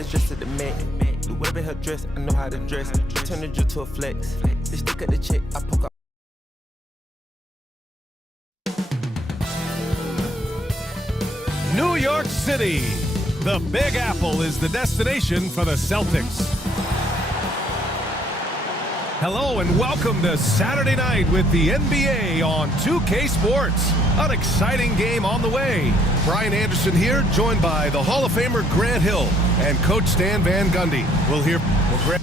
let's dress at the Met. Do whatever her dress, I know how to dress. Turn the drill to a flex. Bitch, stick at the check, I poke out. New York City. The Big Apple is the destination for the Celtics. Hello and welcome to Saturday night with the NBA on 2K Sports. An exciting game on the way. Brian Anderson here, joined by the Hall of Famer Grant Hill and Coach Stan Van Gundy. We'll hear from Grant.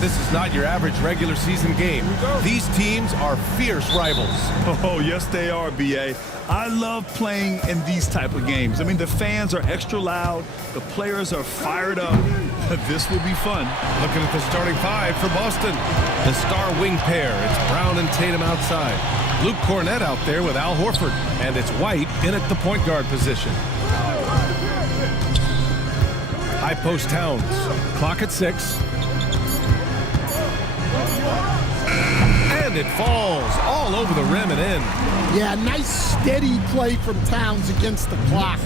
This is not your average regular season game. These teams are fierce rivals. Oh, yes, they are, B.A. I love playing in these type of games. I mean, the fans are extra loud. The players are fired up. This will be fun. Looking at the starting five for Boston. The star wing pair. It's Brown and Tatum outside. Luke Cornett out there with Al Horford. And it's White in at the point guard position. High post Towns. Clock at 6. And it falls all over the rim and in. Yeah, nice steady play from Towns against the clock.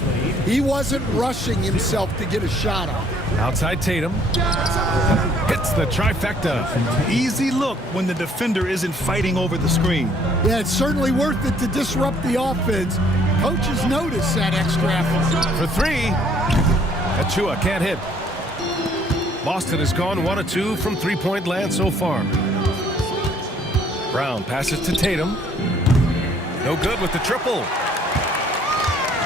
He wasn't rushing himself to get a shot off. Outside Tatum. Hits the trifecta. Easy look when the defender isn't fighting over the screen. Yeah, it's certainly worth it to disrupt the offense. Coaches notice that extra effort. For three. Achua can't hit. Boston has gone 1 of 2 from three-point land so far. Brown passes to Tatum. No good with the triple.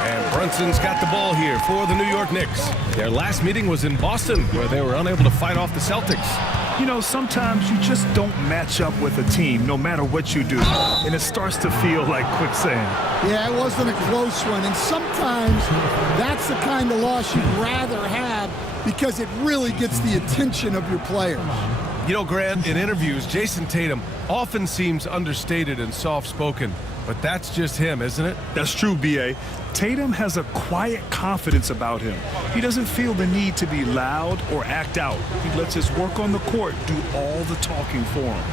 And Brunson's got the ball here for the New York Knicks. Their last meeting was in Boston, where they were unable to fight off the Celtics. You know, sometimes you just don't match up with a team, no matter what you do. And it starts to feel like quicksand. Yeah, it wasn't a close one. And sometimes that's the kind of loss you'd rather have because it really gets the attention of your players. You know, Grant, in interviews, Jason Tatum often seems understated and soft-spoken. But that's just him, isn't it? That's true, B.A. Tatum has a quiet confidence about him. He doesn't feel the need to be loud or act out. He lets his work on the court do all the talking for him.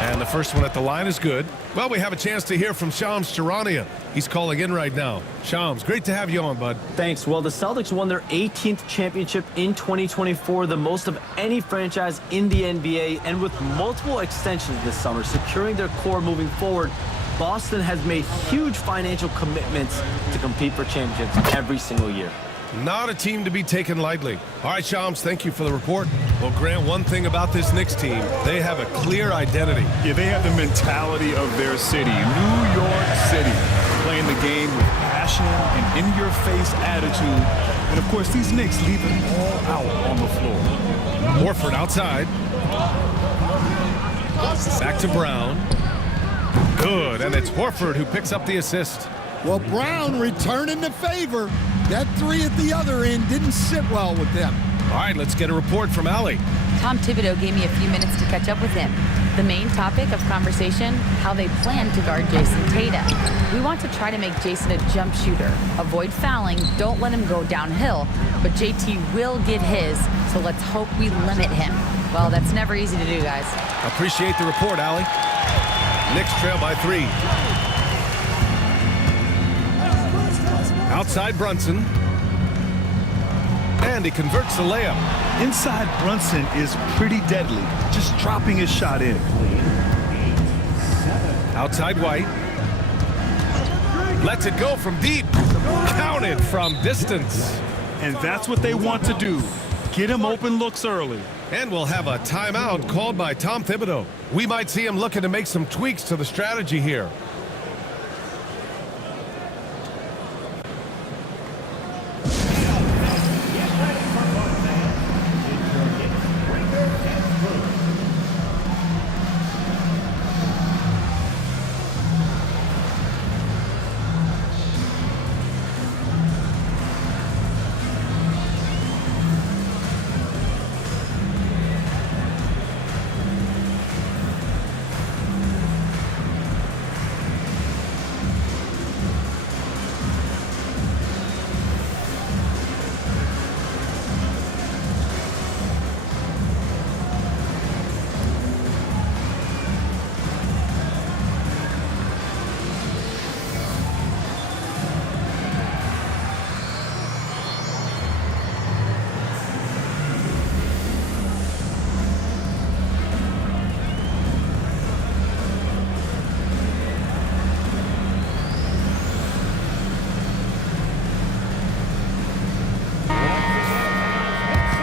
And the first one at the line is good. Well, we have a chance to hear from Shams Charania. He's calling in right now. Shams, great to have you on, bud. Thanks. Well, the Celtics won their 18th championship in 2024, the most of any franchise in the NBA, and with multiple extensions this summer, securing their core moving forward, Boston has made huge financial commitments to compete for championships every single year. Not a team to be taken lightly. All right, Shams, thank you for the report. Well, Grant, one thing about this Knicks team, they have a clear identity. Yeah, they have the mentality of their city, New York City, playing the game with passion and in-your-face attitude. And, of course, these Knicks leave it all out on the floor. Horford outside. Back to Brown. Good, and it's Horford who picks up the assist. Well, Brown returning the favor. That three at the other end didn't sit well with them. All right, let's get a report from Allie. Tom Thibodeau gave me a few minutes to catch up with him. The main topic of conversation, how they plan to guard Jason Tatum. We want to try to make Jason a jump shooter. Avoid fouling, don't let him go downhill. But JT will get his, so let's hope we limit him. Well, that's never easy to do, guys. Appreciate the report, Allie. Knicks trail by 3. Outside Brunson. And he converts the layup. Inside Brunson is pretty deadly, just dropping his shot in. Outside White. Lets it go from deep. Counted from distance. And that's what they want to do. Get him open looks early. And we'll have a timeout called by Tom Thibodeau. We might see him looking to make some tweaks to the strategy here.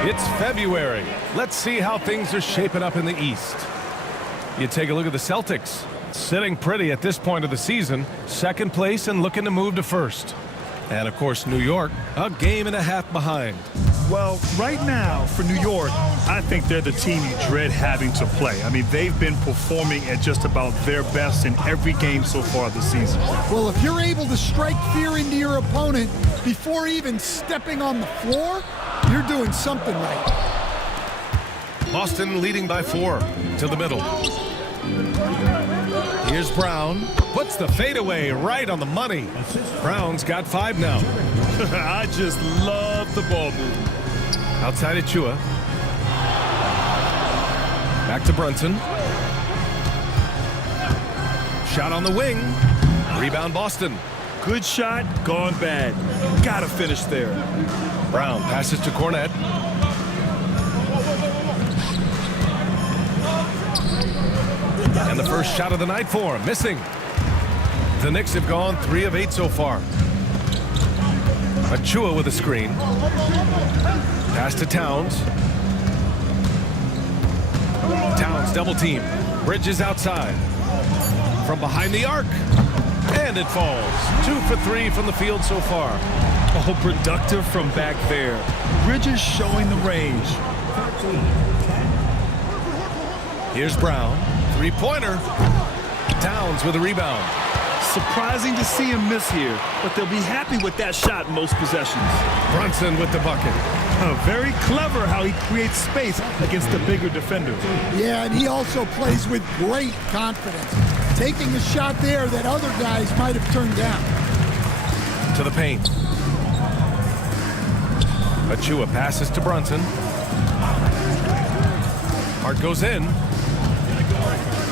It's February. Let's see how things are shaping up in the East. You take a look at the Celtics. Sitting pretty at this point of the season. Second place and looking to move to first. And, of course, New York, a game and a half behind. Well, right now, for New York, I think they're the team you dread having to play. I mean, they've been performing at just about their best in every game so far this season. Well, if you're able to strike fear into your opponent before even stepping on the floor, you're doing something right. Boston leading by 4 to the middle. Here's Brown. Puts the fadeaway right on the money. Brown's got 5 now. I just love the ball movement. Outside Achua. Back to Brunson. Shot on the wing. Rebound Boston. Good shot, gone bad. Gotta finish there. Brown passes to Cornette. And the first shot of the night for him, missing. The Knicks have gone 3 of 8 so far. Achua with a screen. Pass to Towns. Towns double team. Bridges outside. From behind the arc. And it falls. 2 for 3 from the field so far. Oh, productive from back there. Bridges showing the range. Here's Brown. 3-pointer. Towns with a rebound. Surprising to see him miss here, but they'll be happy with that shot most possessions. Brunson with the bucket. Very clever how he creates space against the bigger defenders. Yeah, and he also plays with great confidence, taking a shot there that other guys might have turned down. To the paint. Achua passes to Brunson. Hart goes in.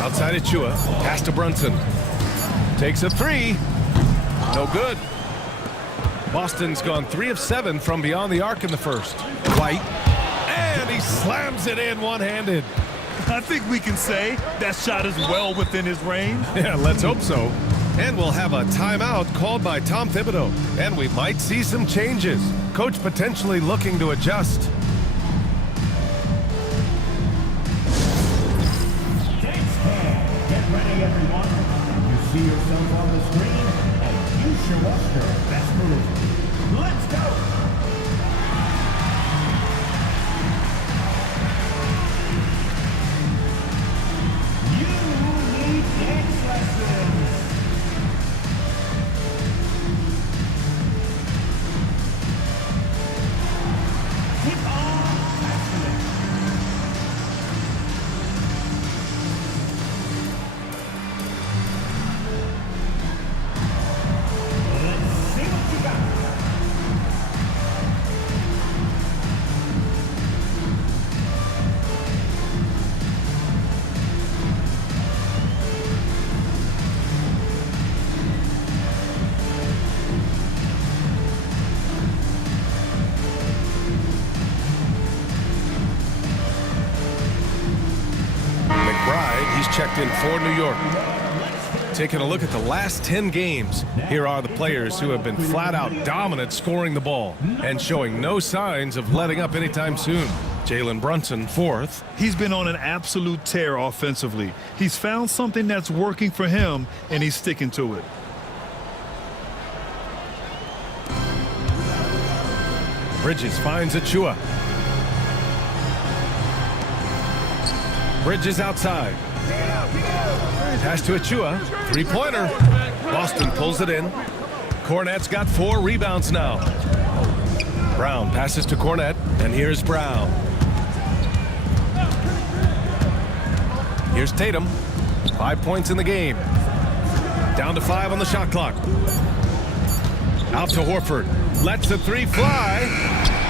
Outside Achua. Pass to Brunson. Takes a 3. No good. Boston's gone 3 of 7 from beyond the arc in the first. White. And he slams it in one-handed. I think we can say that shot is well within his range. Yeah, let's hope so. And we'll have a timeout called by Tom Thibodeau. And we might see some changes. Coach potentially looking to adjust. Get ready, everyone. You see yourself on the screen, and you show us your best move. Let's go! You need dance lessons. Keep on passing it. Checked in for New York. Taking a look at the last 10 games, here are the players who have been flat out dominant scoring the ball and showing no signs of letting up anytime soon. Jalen Brunson, 4th. He's been on an absolute tear offensively. He's found something that's working for him, and he's sticking to it. Bridges finds Achua. Bridges outside. Pass to Achua. 3-pointer. Boston pulls it in. Cornette's got 4 rebounds now. Brown passes to Cornette, and here's Brown. Here's Tatum. 5 points in the game. Down to 5 on the shot clock. Out to Horford. Lets the 3 fly.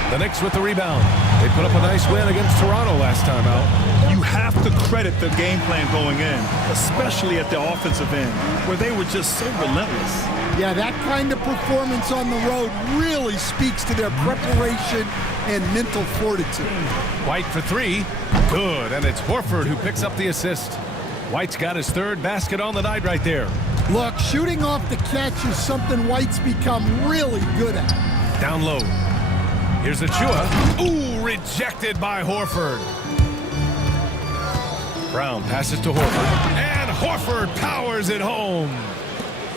The Knicks with the rebound. They put up a nice win against Toronto last time out. You have to credit the game plan going in, especially at the offensive end, where they were just so relentless. Yeah, that kind of performance on the road really speaks to their preparation and mental fortitude. White for 3. Good, and it's Horford who picks up the assist. White's got his 3rd basket on the night right there. Look, shooting off the catch is something White's become really good at. Down low. Here's Achua. Ooh, rejected by Horford. Brown passes to Horford. And Horford powers it home.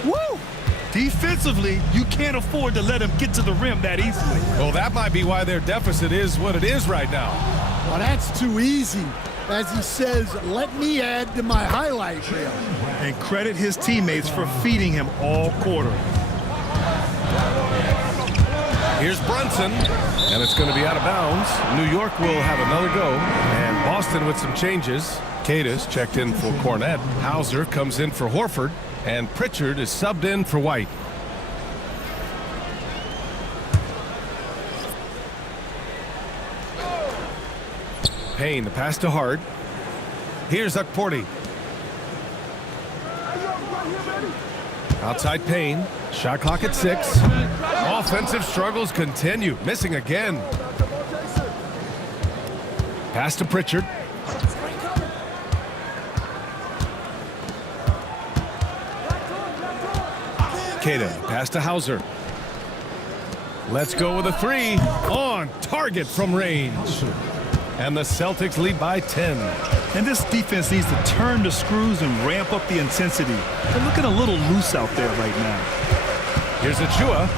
Woo! Defensively, you can't afford to let him get to the rim that easily. Well, that might be why their deficit is what it is right now. Well, that's too easy. As he says, let me add to my highlight reel. And credit his teammates for feeding him all quarter. Here's Brunson, and it's going to be out of bounds. New York will have another go, and Boston with some changes. Cadis checked in for Cornette. Hauser comes in for Horford, and Pritchard is subbed in for White. Payne, the pass to Hart. Here's Ukporti. Outside Payne. Shot clock at 6. Offensive struggles continue. Missing again. Pass to Pritchard. Queta, pass to Hauser. Let's go with a 3. On target from range. And the Celtics lead by 10. And this defense needs to turn the screws and ramp up the intensity. They're looking a little loose out there right now. Here's Achua,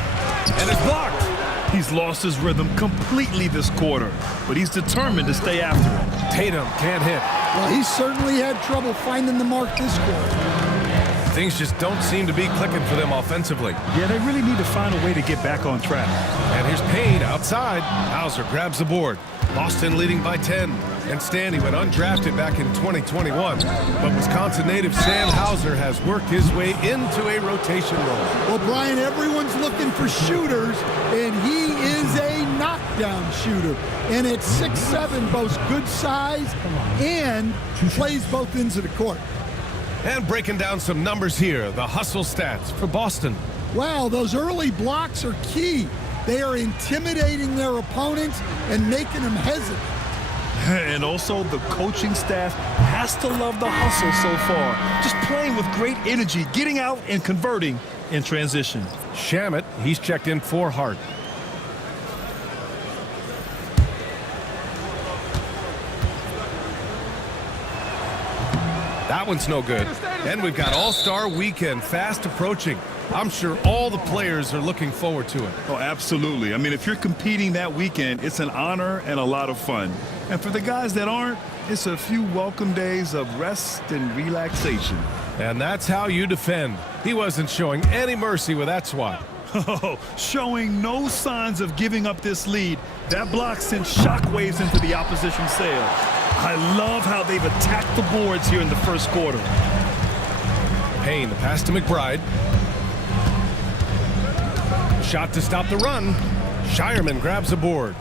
and it's blocked. He's lost his rhythm completely this quarter, but he's determined to stay after it. Tatum can't hit. Well, he certainly had trouble finding the mark this quarter. Things just don't seem to be clicking for them offensively. Yeah, they really need to find a way to get back on track. And here's Payne outside. Hauser grabs the board. Boston leading by 10. And Stanley went undrafted back in 2021. But Wisconsin native Sam Hauser has worked his way into a rotation role. Well, Brian, everyone's looking for shooters, and he is a knockdown shooter. And at 6'7", boasts good size and plays both ends of the court. And breaking down some numbers here, the hustle stats for Boston. Wow, those early blocks are key. They are intimidating their opponents and making them hesitant. And also, the coaching staff has to love the hustle so far. Just playing with great energy, getting out and converting in transition. Shamet, he's checked in for Hart. That one's no good. And we've got All-Star Weekend fast approaching. I'm sure all the players are looking forward to it. Oh, absolutely. I mean, if you're competing that weekend, it's an honor and a lot of fun. And for the guys that aren't, it's a few welcome days of rest and relaxation. And that's how you defend. He wasn't showing any mercy with that swat. Oh, showing no signs of giving up this lead. That block sent shockwaves into the opposition sail. I love how they've attacked the boards here in the first quarter. Payne, the pass to McBride. Shot to stop the run. Shireman grabs the board.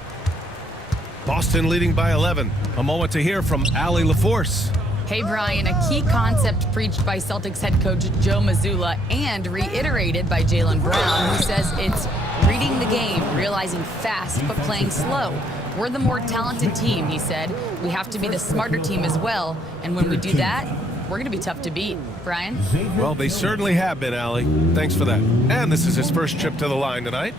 Boston leading by 11. A moment to hear from Allie LaForce. Hey, Brian, a key concept preached by Celtics head coach Joe Mazzulla and reiterated by Jaylen Brown, who says it's reading the game, realizing fast but playing slow. We're the more talented team, he said. We have to be the smarter team as well, and when we do that, we're going to be tough to beat. Brian? Well, they certainly have been, Allie. Thanks for that. And this is his first trip to the line tonight.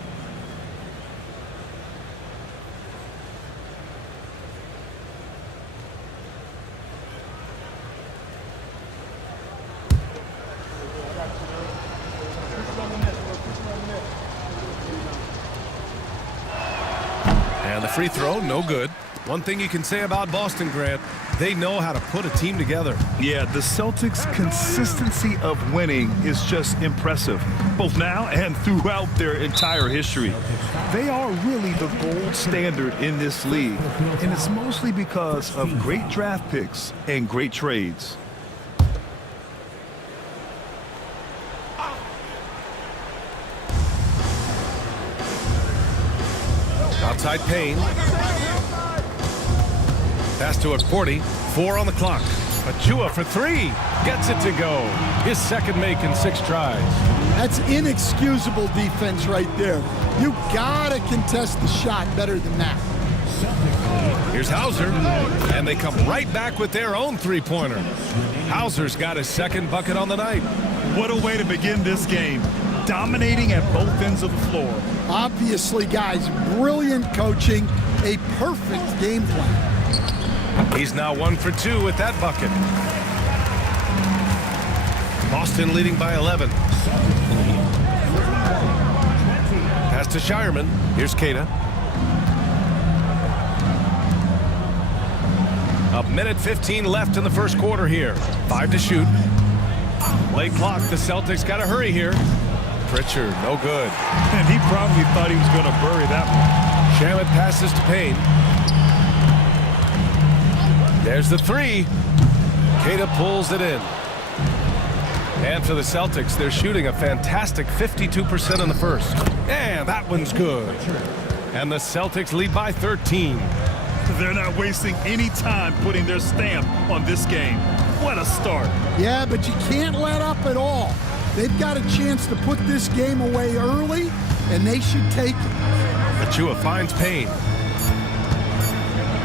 And the free throw, no good. One thing you can say about Boston, Grant, they know how to put a team together. Yeah, the Celtics' consistency of winning is just impressive, both now and throughout their entire history. They are really the gold standard in this league, and it's mostly because of great draft picks and great trades. Outside Payne. Pass to Ukporti. 4 on the clock. Achua for 3. Gets it to go. His second make in 6 tries. That's inexcusable defense right there. You gotta contest the shot better than that. Here's Hauser. And they come right back with their own three-pointer. Hauser's got his second bucket on the night. What a way to begin this game. Dominating at both ends of the floor. Obviously, guys, brilliant coaching, a perfect game plan. He's now 1 for 2 with that bucket. Boston leading by 11. Pass to Shireman. Here's Keita. A minute 15 left in the first quarter here. 5 to shoot. Late clock. The Celtics got to hurry here. Pritchard, no good. And he probably thought he was going to bury that one. Shamet passes to Payne. There's the three. Keita pulls it in. And for the Celtics, they're shooting a fantastic 52% in the first. And that one's good. And the Celtics lead by 13. They're not wasting any time putting their stamp on this game. What a start. Yeah, but you can't let up at all. They've got a chance to put this game away early, and they should take it. Achua finds Payne.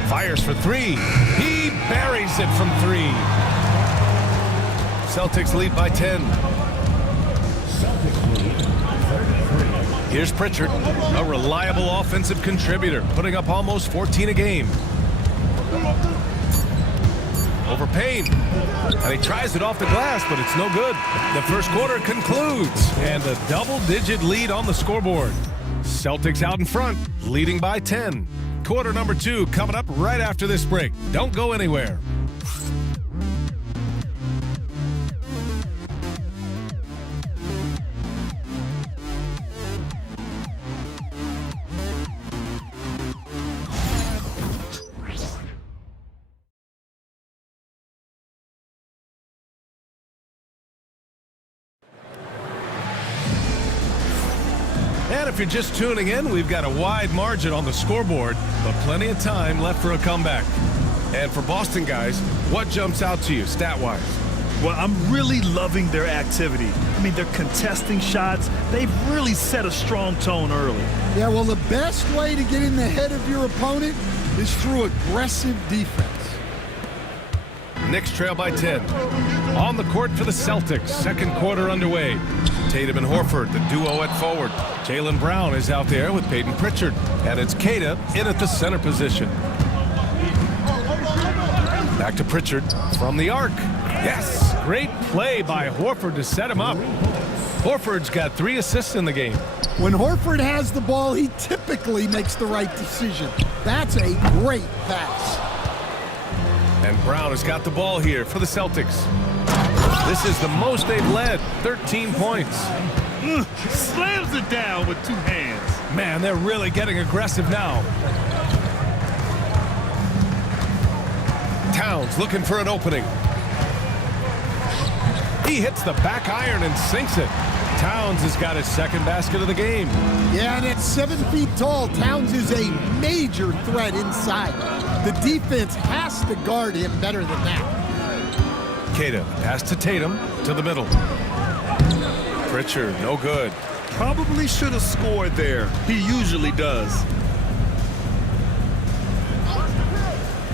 Fires for three. He buries it from three. Celtics lead by 10. Here's Pritchard, a reliable offensive contributor, putting up almost 14 a game. Over Payne. And he tries it off the glass, but it's no good. The first quarter concludes, and a double-digit lead on the scoreboard. Celtics out in front, leading by 10. Quarter number 2 coming up right after this break. Don't go anywhere. And if you're just tuning in, we've got a wide margin on the scoreboard, but plenty of time left for a comeback. And for Boston guys, what jumps out to you stat-wise? Well, I'm really loving their activity. I mean, they're contesting shots. They've really set a strong tone early. Yeah, well, the best way to get in the head of your opponent is through aggressive defense. Knicks trail by 10. On the court for the Celtics, second quarter underway. Tatum and Horford, the duo at forward. Jaylen Brown is out there with Payton Pritchard. And it's Keita in at the center position. Back to Pritchard from the arc. Yes, great play by Horford to set him up. Horford's got 3 assists in the game. When Horford has the ball, he typically makes the right decision. That's a great pass. And Brown has got the ball here for the Celtics. This is the most they've led, 13 points. Slams it down with 2 hands. Man, they're really getting aggressive now. Towns looking for an opening. He hits the back iron and sinks it. Towns has got his second basket of the game. Yeah, and at 7 feet tall, Towns is a major threat inside. The defense has to guard him better than that. Keita, pass to Tatum, to the middle. Pritchard, no good. Probably should have scored there. He usually does.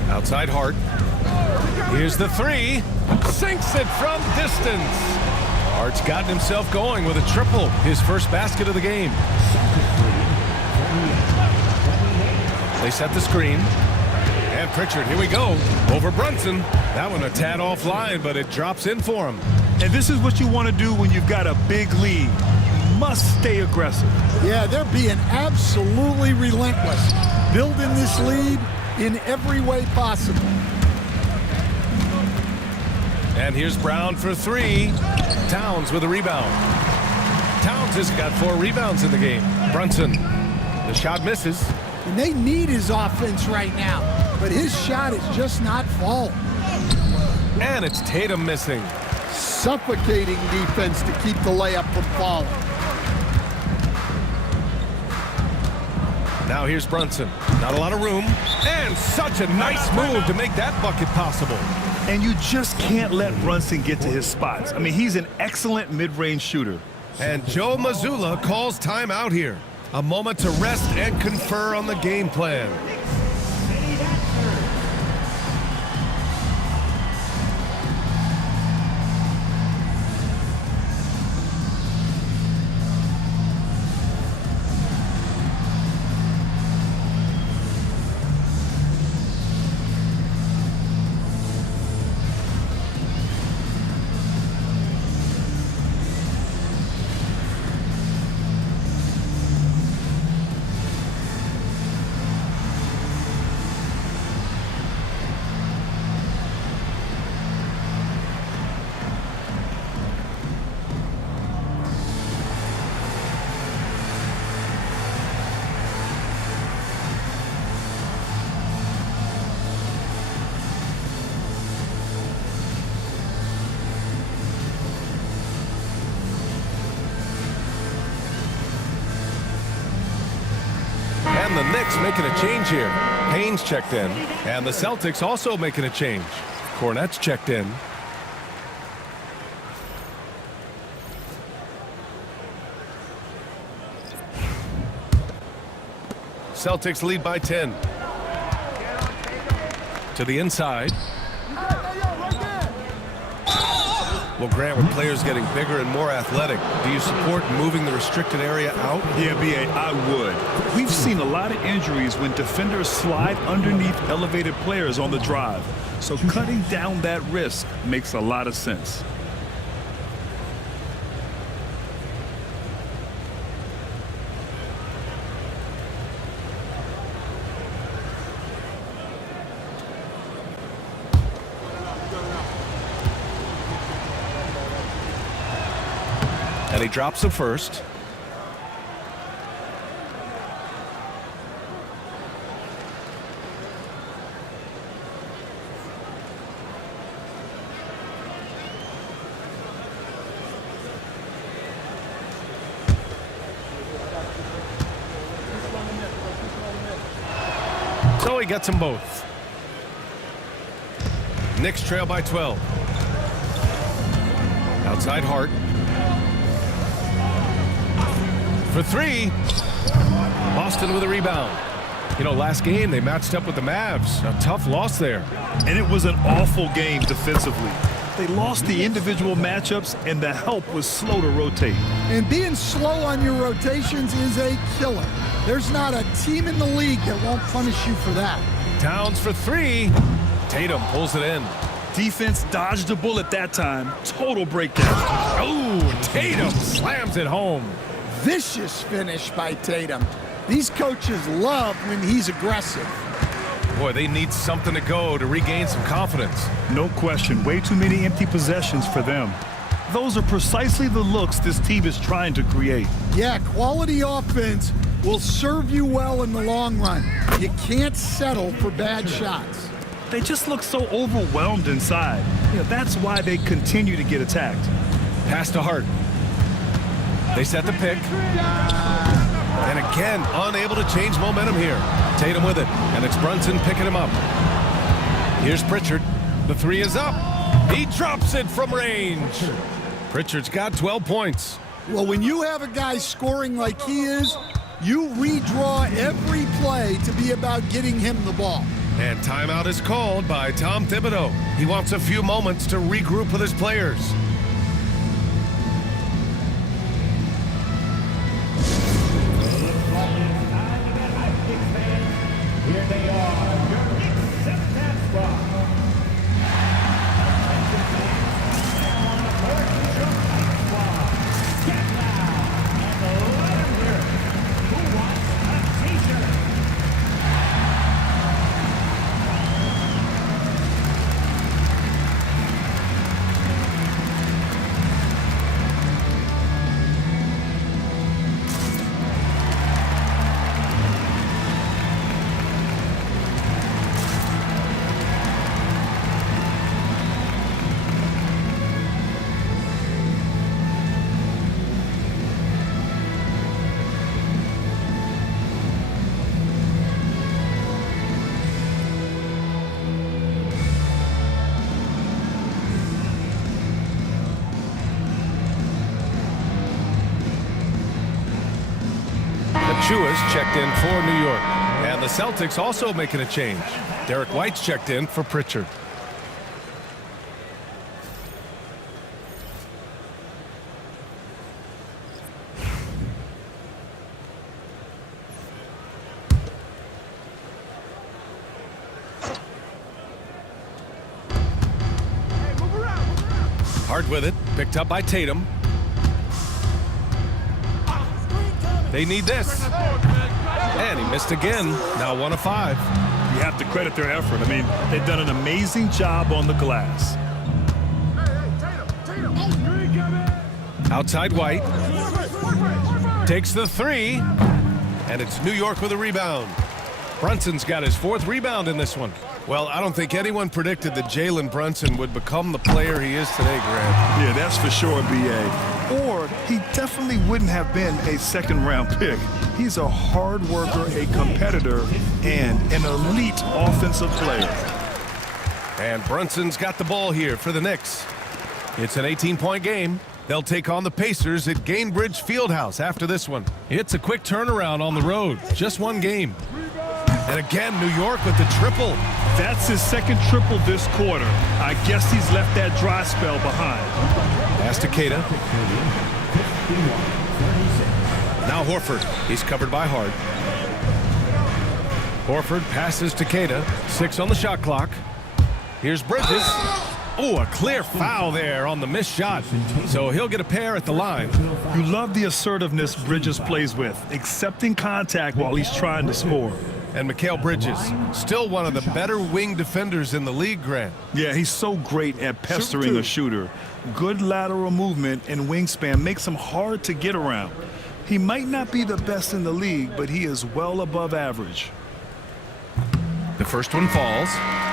Outside Hart. Here's the three. Sinks it from distance. Hart's gotten himself going with a triple, his first basket of the game. They set the screen. And Pritchard, here we go, over Brunson. That one a tad offline, but it drops in for him. And this is what you want to do when you've got a big lead. You must stay aggressive. Yeah, they're being absolutely relentless, building this lead in every way possible. And here's Brown for 3. Towns with a rebound. Towns has got 4 rebounds in the game. Brunson, the shot misses. And they need his offense right now, but his shot is just not falling. And it's Tatum missing. Suffocating defense to keep the layup from falling. Now here's Brunson. Not a lot of room. And such a nice move to make that bucket possible. And you just can't let Brunson get to his spots. I mean, he's an excellent mid-range shooter. And Joe Mazzulla calls timeout here. A moment to rest and confer on the game plan. And the Knicks making a change here. Payne's checked in. And the Celtics also making a change. Cornette's checked in. Celtics lead by 10. To the inside. Well, Grant, with players getting bigger and more athletic, do you support moving the restricted area out? Yeah, B.A., I would. We've seen a lot of injuries when defenders slide underneath elevated players on the drive. So cutting down that risk makes a lot of sense. And he drops the first. So he gets them both. Knicks trail by 12. Outside Hart. For three. Boston with a rebound. You know, last game they matched up with the Mavs. A tough loss there. And it was an awful game defensively. They lost the individual matchups, and the help was slow to rotate. And being slow on your rotations is a killer. There's not a team in the league that won't punish you for that. Towns for three. Tatum pulls it in. Defense dodged a bullet that time. Total breakdown. Oh, Tatum slams it home. Vicious finish by Tatum. These coaches love when he's aggressive. Boy, they need something to go to regain some confidence. No question. Way too many empty possessions for them. Those are precisely the looks this team is trying to create. Yeah, quality offense will serve you well in the long run. You can't settle for bad shots. They just look so overwhelmed inside. That's why they continue to get attacked. Pass to Hart. They set the pick. And again, unable to change momentum here. Tatum with it, and it's Brunson picking him up. Here's Pritchard. The three is up. He drops it from range. Pritchard's got 12 points. Well, when you have a guy scoring like he is, you redraw every play to be about getting him the ball. And timeout is called by Tom Thibodeau. He wants a few moments to regroup with his players. Here they are, your Knicks set squad. On the court, your Knicks squad. Get loud and let them hear it. Who wants a t-shirt? Chua's checked in for New York. And the Celtics also making a change. Derek White's checked in for Pritchard. Hart with it, picked up by Tatum. They need this. And he missed again. Now 1 of 5. You have to credit their effort. I mean, they've done an amazing job on the glass. Outside White. Takes the three. And it's New York with a rebound. Brunson's got his 4th rebound in this one. Well, I don't think anyone predicted that Jalen Brunson would become the player he is today, Grant. Yeah, that's for sure, B.A. or he definitely wouldn't have been a second-round pick. He's a hard worker, a competitor, and an elite offensive player. And Brunson's got the ball here for the Knicks. It's an 18-point game. They'll take on the Pacers at Gainbridge Fieldhouse after this one. It's a quick turnaround on the road. Just one game. And again, New York with the triple. That's his second triple this quarter. I guess he's left that dry spell behind. Pass to Keita. Now Horford. He's covered by Hart. Horford passes to Keita. 6 on the shot clock. Here's Bridges. Oh, a clear foul there on the missed shot. So he'll get a pair at the line. You love the assertiveness Bridges plays with, accepting contact while he's trying to score. And Mikal Bridges, still one of the better wing defenders in the league, Grant. Yeah, he's so great at pestering a shooter. Good lateral movement and wingspan makes him hard to get around. He might not be the best in the league, but he is well above average. The first one falls.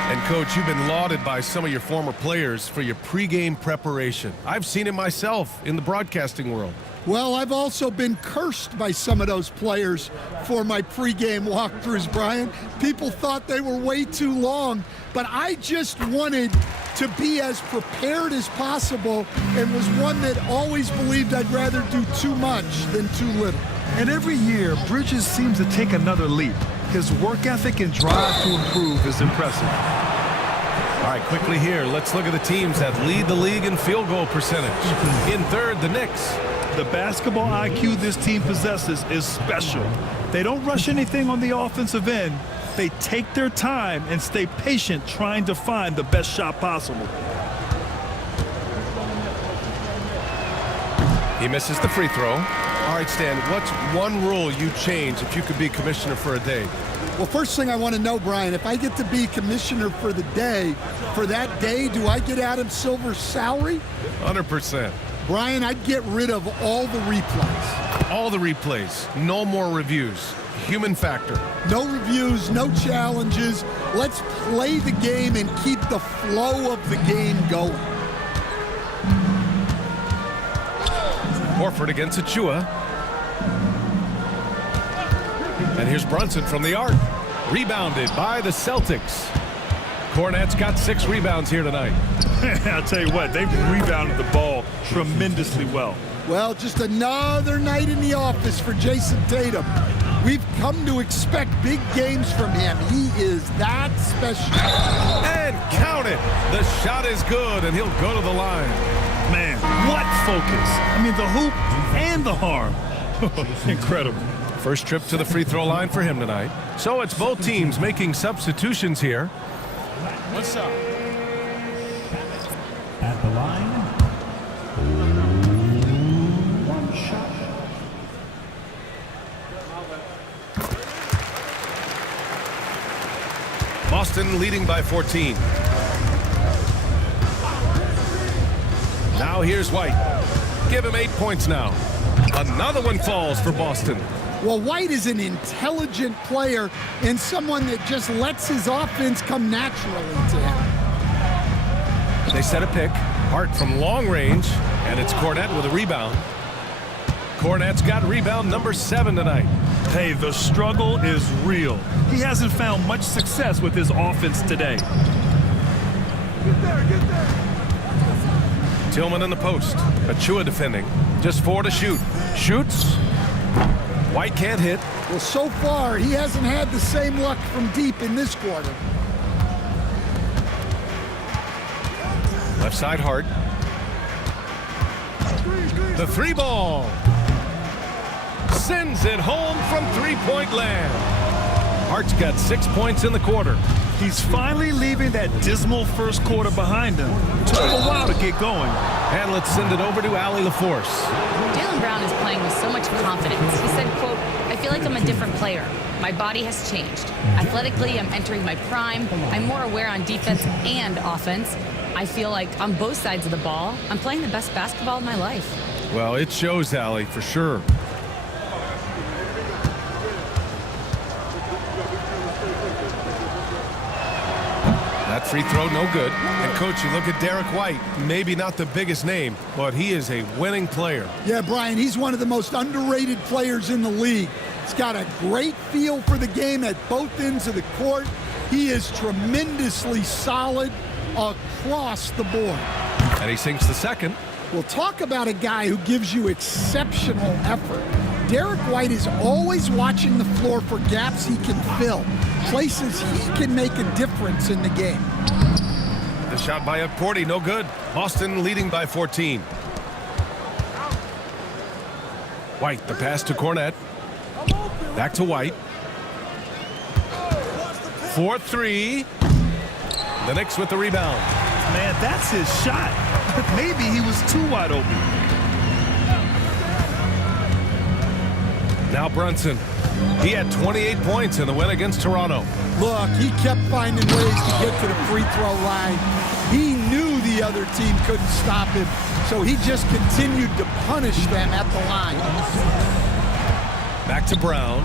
And, Coach, you've been lauded by some of your former players for your pregame preparation. I've seen it myself in the broadcasting world. Well, I've also been cursed by some of those players for my pregame walkthroughs, Brian. People thought they were way too long, but I just wanted to be as prepared as possible and was one that always believed I'd rather do too much than too little. And every year, Bridges seems to take another leap. His work ethic and drive to improve is impressive. All right, quickly here, let's look at the teams that lead the league in field goal percentage. In third, the Knicks. The basketball IQ this team possesses is special. They don't rush anything on the offensive end. They take their time and stay patient trying to find the best shot possible. He misses the free throw. All right, Stan, what's one rule you'd change if you could be commissioner for a day? Well, first thing I want to know, Brian, if I get to be commissioner for the day, for that day, do I get Adam Silver's salary? 100%. Brian, I'd get rid of all the replays. All the replays. No more reviews. Human factor. No reviews, no challenges. Let's play the game and keep the flow of the game going. Horford against Achua. And here's Brunson from the arc. Rebounded by the Celtics. Cornette's got 6 rebounds here tonight. I'll tell you what, they've rebounded the ball tremendously well. Well, just another night in the office for Jason Tatum. We've come to expect big games from him. He is that special. And count it. The shot is good, and he'll go to the line. Man, what focus. I mean, the hoop and the harm. Incredible. First trip to the free throw line for him tonight. So it's both teams making substitutions here. What's up? At the line. One shot. Boston leading by 14. Now here's White. Give him 8 points now. Another one falls for Boston. Well, White is an intelligent player and someone that just lets his offense come naturally to him. They set a pick. Hart from long range, and it's Cornette with a rebound. Cornette's got rebound number 7 tonight. Hey, the struggle is real. He hasn't found much success with his offense today. Get there. Tillman in the post. Achua defending. Just 4 to shoot. Shoots. White can't hit. Well, so far, he hasn't had the same luck from deep in this quarter. Left side Hart. The 3 ball. Sends it home from 3-point land. Hart's got 6 points in the quarter. He's finally leaving that dismal first quarter behind him. Took him a while to get going. And let's send it over to Allie LaForce. Jaylen Brown is playing with so much confidence. He said, quote, "I feel like I'm a different player. My body has changed. Athletically, I'm entering my prime. I'm more aware on defense and offense. I feel like on both sides of the ball, I'm playing the best basketball of my life." Well, it shows, Allie, for sure. That free throw, no good. And, Coach, you look at Derek White, maybe not the biggest name, but he is a winning player. Yeah, Brian, he's one of the most underrated players in the league. He's got a great feel for the game at both ends of the court. He is tremendously solid across the board. And he sinks the second. We'll talk about a guy who gives you exceptional effort. Derek White is always watching the floor for gaps he can fill, places he can make a difference in the game. The shot by Porty, no good. Boston leading by 14. White, the pass to Cornette. Back to White. 4-3. The Knicks with the rebound. Man, that's his shot. But maybe he was too wide open. Now Brunson. He had 28 points in the win against Toronto. Look, he kept finding ways to get to the free throw line. He knew the other team couldn't stop him, so he just continued to punish them at the line. Back to Brown.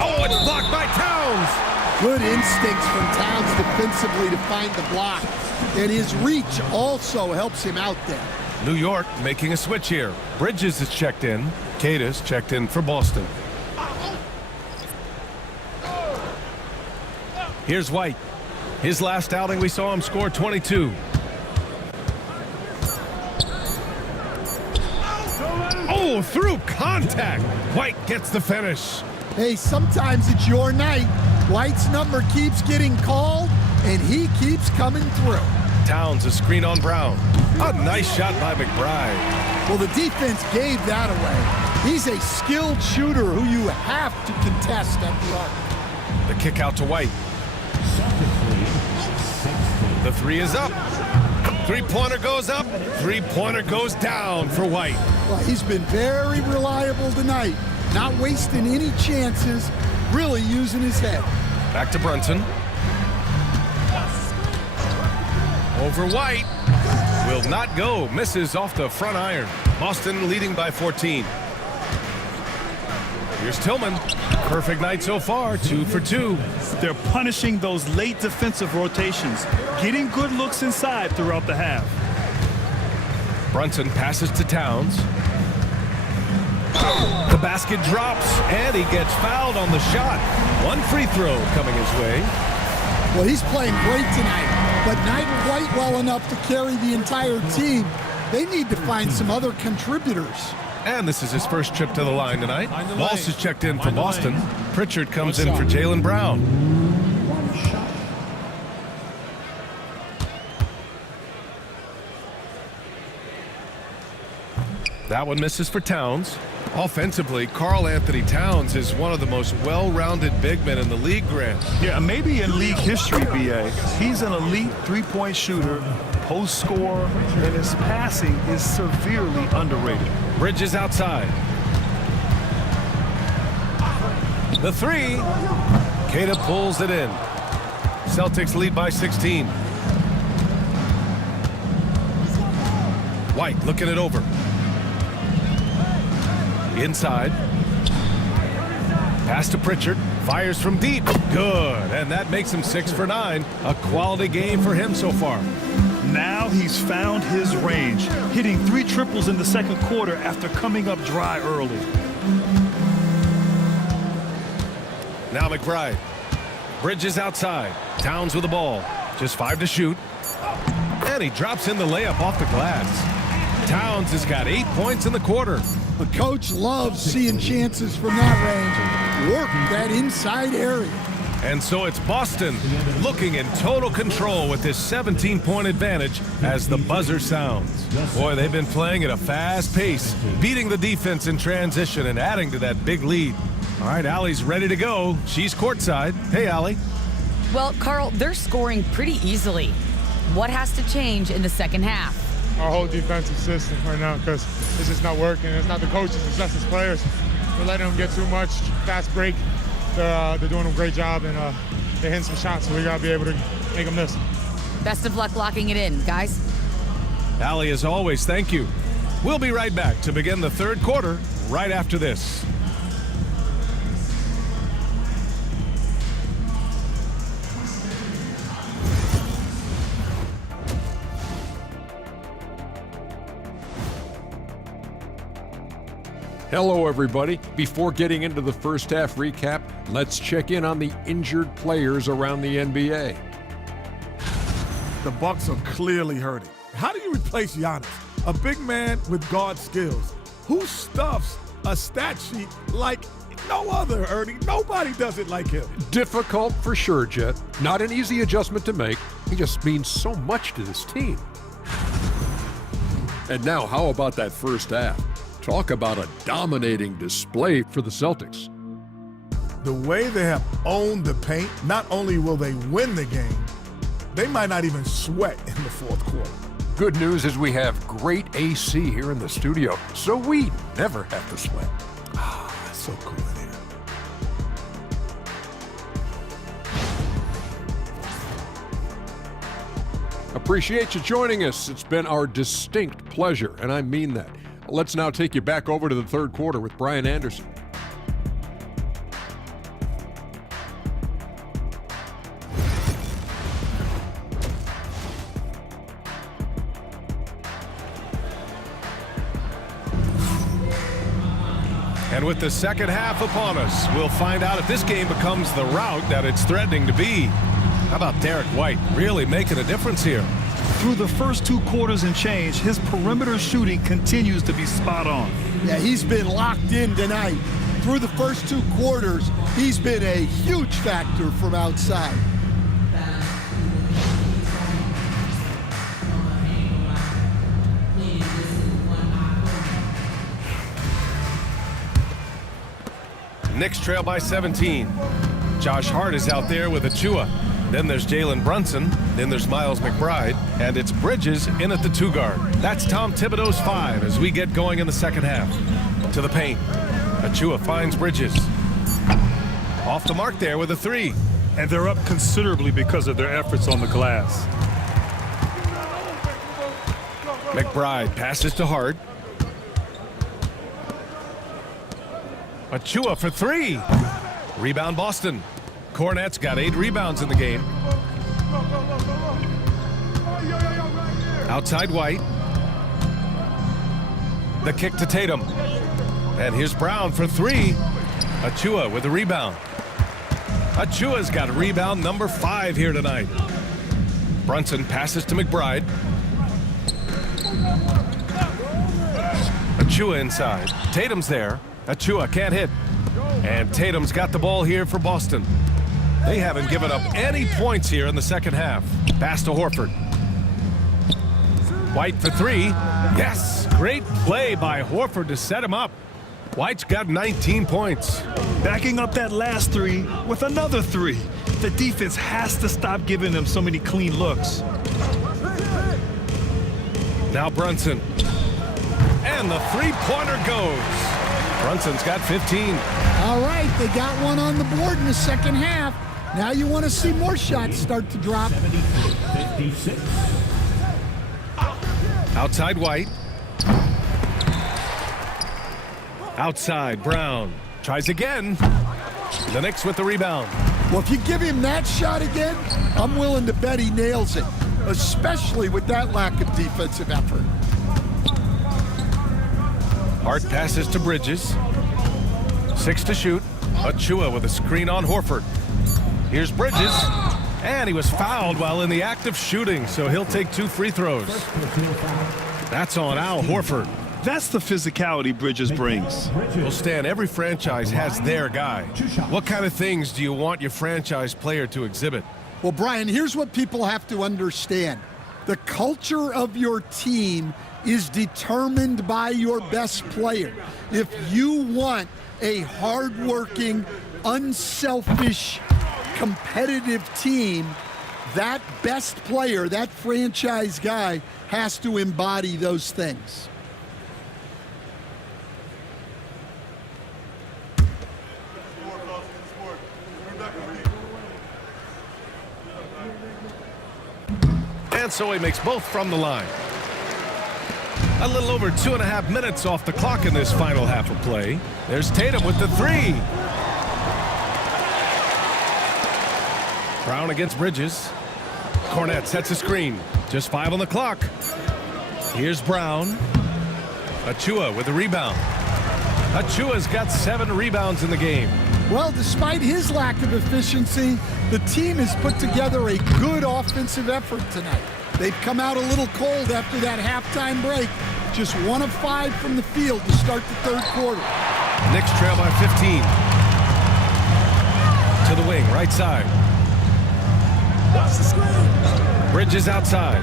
Oh, it's blocked by Towns. Good instincts from Towns defensively to find the block. And his reach also helps him out there. New York making a switch here. Bridges is checked in. Cadis checked in for Boston. Here's White. His last outing, we saw him score 22. Oh, through contact. White gets the finish. Hey, sometimes it's your night. White's number keeps getting called, and he keeps coming through. Towns, a screen on Brown. A nice shot by McBride. Well, the defense gave that away. He's a skilled shooter who you have to contest at the arc. The kick out to White. The three is up. Three-pointer goes up. Three-pointer goes down for White. Well, he's been very reliable tonight. Not wasting any chances, really using his head. Back to Brunson. Over White. Will not go. Misses off the front iron. Boston leading by 14. Here's Tillman. Perfect night so far. 2 for 2. They're punishing those late defensive rotations, getting good looks inside throughout the half. Brunson passes to Towns. The basket drops, and he gets fouled on the shot. One free throw coming his way. Well, he's playing great tonight, but not quite well enough to carry the entire team. They need to find some other contributors. And this is his first trip to the line tonight. Walsh is checked in for Boston. Pritchard comes in for Jaylen Brown. That one misses for Towns. Offensively, Karl Anthony Towns is one of the most well-rounded big men in the league, Grant. Yeah, maybe in league history, B.A. He's an elite three-point shooter, post scorer, and his passing is severely underrated. Bridges outside. The three. Queta pulls it in. Celtics lead by 16. White looking it over. Inside. Pass to Pritchard. Fires from deep. Good. And that makes him 6 for 9. A quality game for him so far. Now he's found his range, hitting 3 triples in the second quarter after coming up dry early. Now McBride. Bridges outside. Towns with the ball. Just 5 to shoot. And he drops in the layup off the glass. Towns has got 8 points in the quarter. The coach loves seeing chances from that range. Work that inside area. And so it's Boston looking in total control with this 17-point advantage as the buzzer sounds. Boy, they've been playing at a fast pace, beating the defense in transition and adding to that big lead. All right, Allie's ready to go. She's courtside. Hey, Allie. Well, Carl, they're scoring pretty easily. What has to change in the second half? Our whole defensive system right now, because it's just not working. It's not the coaches, it's just the players. We're letting them get too much fast break. They're doing a great job, and they're hitting some shots, so we got to be able to make them miss. Best of luck locking it in, guys. Allie, as always, thank you. We'll be right back to begin the third quarter right after this. Hello, everybody. Before getting into the first half recap, let's check in on the injured players around the NBA. The Bucks are clearly hurting. How do you replace Giannis, a big man with guard skills, who stuffs a stat sheet like no other, Ernie? Nobody does it like him. Difficult for sure, Jet. Not an easy adjustment to make. He just means so much to this team. And now, how about that first half? Talk about a dominating display for the Celtics. The way they have owned the paint, not only will they win the game, they might not even sweat in the fourth quarter. Good news is we have great AC here in the studio, so we never have to sweat. That's so cool in here. Appreciate you joining us. It's been our distinct pleasure, and I mean that. Let's now take you back over to the third quarter with Brian Anderson. And with the second half upon us, we'll find out if this game becomes the rout that it's threatening to be. How about Derek White really making a difference here? Through the first 2 quarters and change, his perimeter shooting continues to be spot on. Yeah, he's been locked in tonight. Through the first 2 quarters, he's been a huge factor from outside. Knicks trail by 17. Josh Hart is out there with Achua. Then there's Jalen Brunson. Then there's Miles McBride. And it's Bridges in at the 2 guard. That's Tom Thibodeau's 5 as we get going in the second half. To the paint. Achua finds Bridges. Off the mark there with a 3. And they're up considerably because of their efforts on the glass. McBride passes to Hart. Achua for 3. Rebound Boston. Cornette's got 8 rebounds in the game. Outside White. The kick to Tatum. And here's Brown for 3. Achua with a rebound. Achua's got rebound number 5 here tonight. Brunson passes to McBride. Achua inside. Tatum's there. Achua can't hit. And Tatum's got the ball here for Boston. They haven't given up any points here in the second half. Pass to Horford. White for 3. Yes! Great play by Horford to set him up. White's got 19 points. Backing up that last 3 with another 3. The defense has to stop giving them so many clean looks. Now Brunson. And the 3-pointer goes. Brunson's got 15. All right, they got one on the board in the second half. Now you want to see more shots start to drop. 56. Outside White. Outside Brown. Tries again. The Knicks with the rebound. Well, if you give him that shot again, I'm willing to bet he nails it, especially with that lack of defensive effort. Hart passes to Bridges. 6 to shoot. Achua with a screen on Horford. Here's Bridges. And he was fouled while in the act of shooting, so he'll take 2 free throws. That's on Al Horford. That's the physicality Bridges brings. Well, Stan, every franchise has their guy. What kind of things do you want your franchise player to exhibit? Well, Brian, here's what people have to understand. The culture of your team is determined by your best player. If you want a hardworking, unselfish, competitive team, that best player, that franchise guy, has to embody those things. And so he makes both from the line. A little over 2.5 minutes off the clock in this final half of play. There's Tatum with the 3. Brown against Bridges. Cornette sets a screen. Just 5 on the clock. Here's Brown. Achua with the rebound. Achua's got 7 rebounds in the game. Well, despite his lack of efficiency, the team has put together a good offensive effort tonight. They've come out a little cold after that halftime break. Just 1 of 5 from the field to start the third quarter. Knicks trail by 15. To the wing, right side. Bridges outside.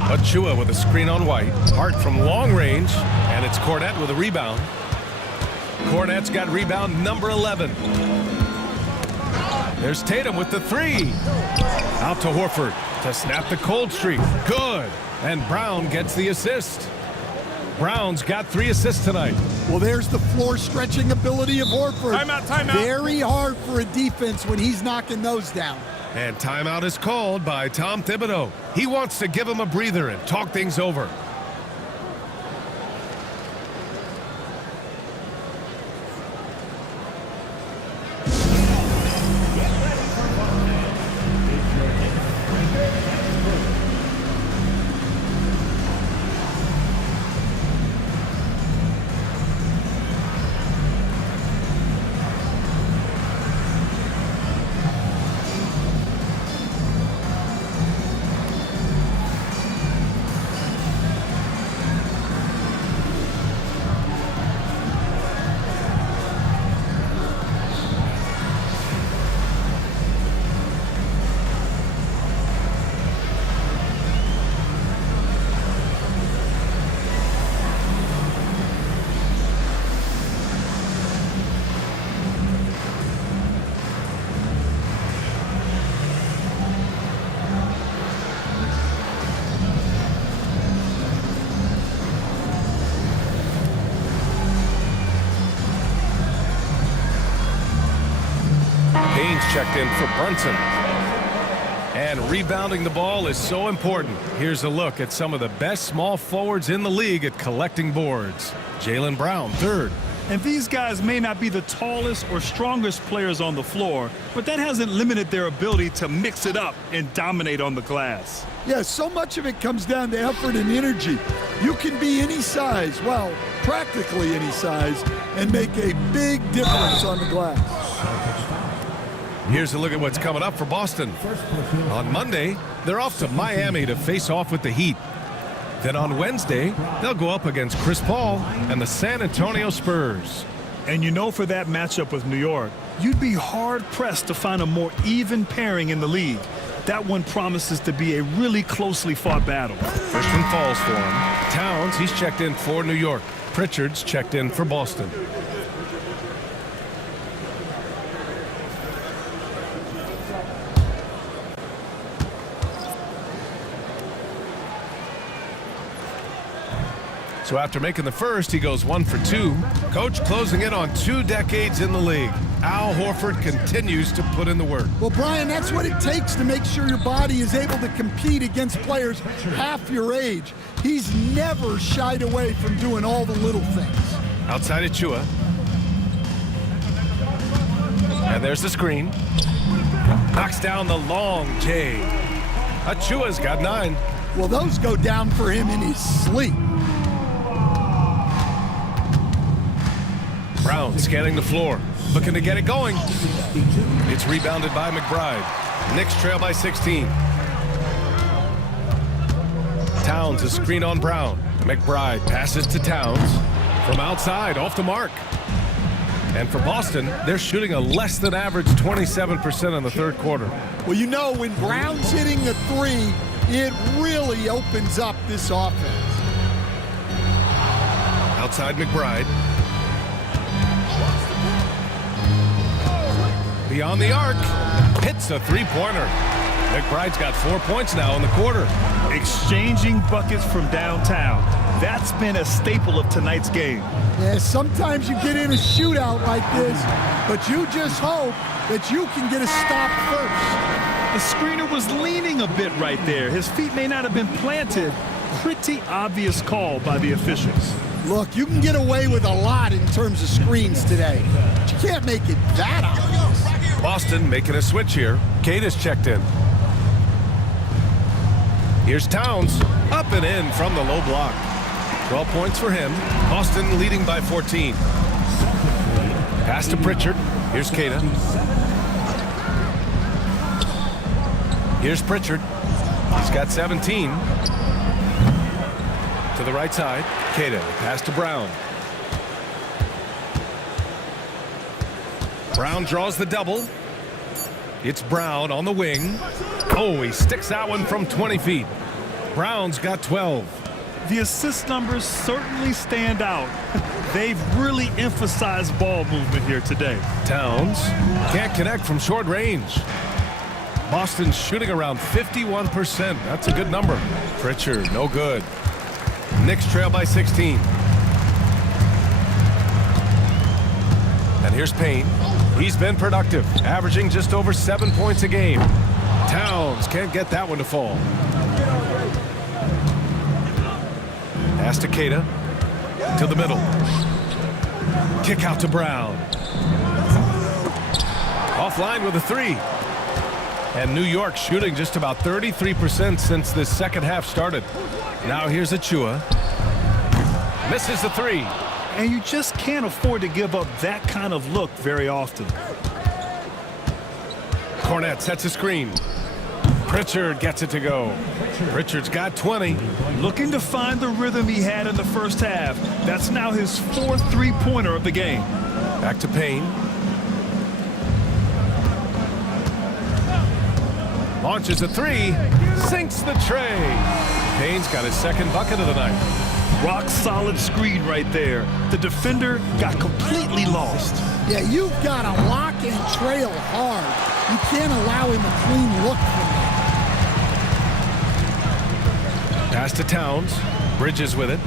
Achua with a screen on White. Hart from long range, and it's Cornette with a rebound. Cornette's got rebound number 11. There's Tatum with the 3. Out to Horford to snap the cold streak. Good. And Brown gets the assist. Brown's got 3 assists tonight. Well, there's the floor stretching ability of Horford. Timeout. Very hard for a defense when he's knocking those down. And timeout is called by Tom Thibodeau. He wants to give him a breather and talk things over. Checked in for Brunson. And rebounding the ball is so important. Here's a look at some of the best small forwards in the league at collecting boards. Jaylen Brown, 3rd. And these guys may not be the tallest or strongest players on the floor, but that hasn't limited their ability to mix it up and dominate on the glass. Yeah, so much of it comes down to effort and energy. You can be any size, well, practically any size, and make a big difference on the glass. Here's a look at what's coming up for Boston. On Monday, they're off to Miami to face off with the Heat. Then on Wednesday, they'll go up against Chris Paul and the San Antonio Spurs. And you know, for that matchup with New York, you'd be hard-pressed to find a more even pairing in the league. That one promises to be a really closely fought battle. First one falls for him. Towns, he's checked in for New York. Pritchard's checked in for Boston. So after making the first, he goes 1 for 2. Coach closing in on 2 decades in the league. Al Horford continues to put in the work. Well, Brian, that's what it takes to make sure your body is able to compete against players half your age. He's never shied away from doing all the little things. Outside Achua. And there's the screen. Knocks down the long J. Achua's got 9. Well, those go down for him in his sleep. Brown scanning the floor, looking to get it going. It's rebounded by McBride. Knicks trail by 16. Towns a screen on Brown. McBride passes to Towns. From outside, off the mark. And for Boston, they're shooting a less than average 27% in the third quarter. Well, you know, when Brown's hitting a 3, it really opens up this offense. Outside McBride. Beyond the arc, hits a 3-pointer. McBride's got 4 points now in the quarter. Exchanging buckets from downtown. That's been a staple of tonight's game. Yeah, sometimes you get in a shootout like this, but you just hope that you can get a stop first. The screener was leaning a bit right there. His feet may not have been planted. Pretty obvious call by the officials. Look, you can get away with a lot in terms of screens today, but you can't make it that obvious. Boston making a switch here. Kate is checked in. Here's Towns, up and in from the low block. 12 points for him. Boston leading by 14. Pass to Pritchard. Here's Queta. Here's Pritchard. He's got 17. To the right side. Queta. Pass to Brown. Brown draws the double. It's Brown on the wing. Oh, he sticks that one from 20 feet. Brown's got 12. The assist numbers certainly stand out. They've really emphasized ball movement here today. Towns can't connect from short range. Boston's shooting around 51%. That's a good number. Pritchard, no good. Knicks trail by 16. And here's Payne. He's been productive, averaging just over 7 points a game. Towns can't get that one to fall. Pass to Queta. To the middle. Kick out to Brown. Offline with a three. And New York shooting just about 33% since this second half started. Now here's Achua. Misses the three. And you just can't afford to give up that kind of look very often. Cornette sets a screen. Pritchard gets it to go. Pritchard's got 20. Looking to find the rhythm he had in the first half. That's now his fourth three-pointer of the game. Back to Payne. Launches a three. Sinks the tray. Payne's got his second bucket of the night. Rock solid screen right there. The defender got completely lost. Yeah, you've got to lock and trail hard. You can't allow him a clean look from that. Pass to Towns. Bridges with it.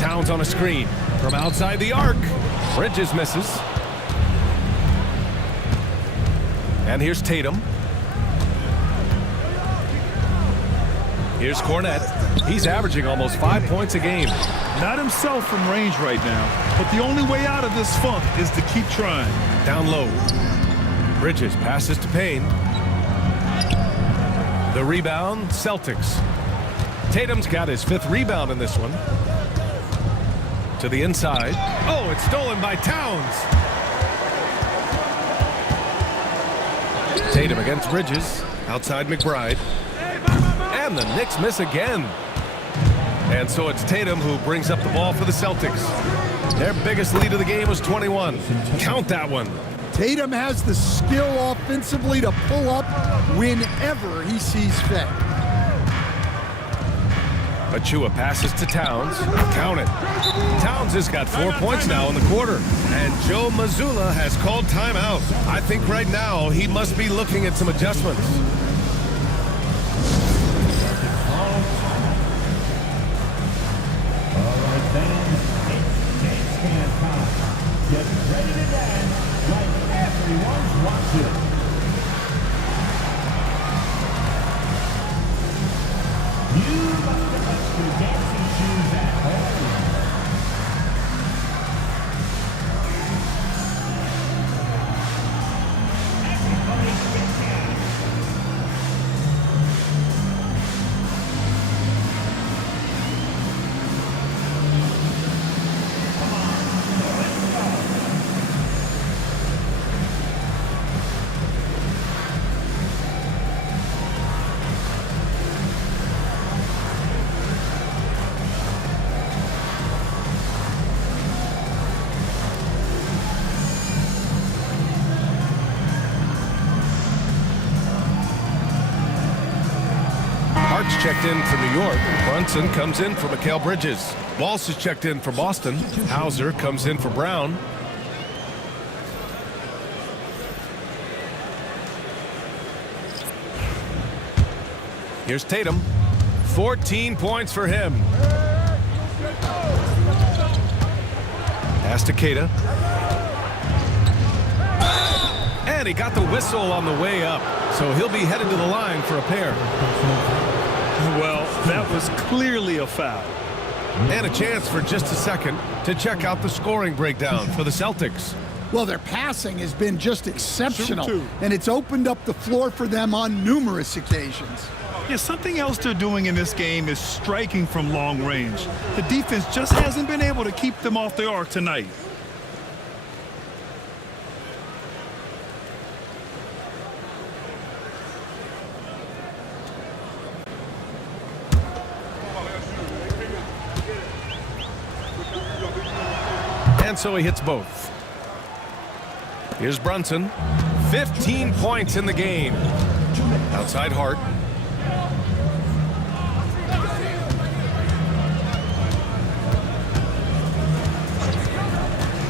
Towns on a screen from outside the arc. Bridges misses. And here's Tatum. Here's Cornette. He's averaging almost 5 points a game. Not himself from range right now, but the only way out of this funk is to keep trying. Down low. Bridges passes to Payne. The rebound, Celtics. Tatum's got his fifth rebound in this one. To the inside. Oh, it's stolen by Towns. Tatum against Bridges. Outside McBride. And the Knicks miss again. And so it's Tatum who brings up the ball for the Celtics. Their biggest lead of the game was 21. Count that one. Tatum has the skill offensively to pull up whenever he sees fit. Achua passes to Towns. Count it. Towns has got 4 points now in the quarter. And Joe Mazzulla has called timeout. I think right now he must be looking at some adjustments. Get ready to dance like everyone's watching. You must have left your dancing shoes at home. Everybody get down. Checked in for New York. Brunson comes in for Mikal Bridges. Walsh is checked in for Boston. Hauser comes in for Brown. Here's Tatum. 14 points for him. Pass to Queta. And he got the whistle on the way up. So he'll be headed to the line for a pair. Well, that was clearly a foul. And a chance for just a second to check out the scoring breakdown for the Celtics. Well, their passing has been just exceptional, and it's opened up the floor for them on numerous occasions. Yeah, something else they're doing in this game is striking from long range. The defense just hasn't been able to keep them off the arc tonight. And so he hits both. Here's Brunson. 15 points in the game. Outside Hart.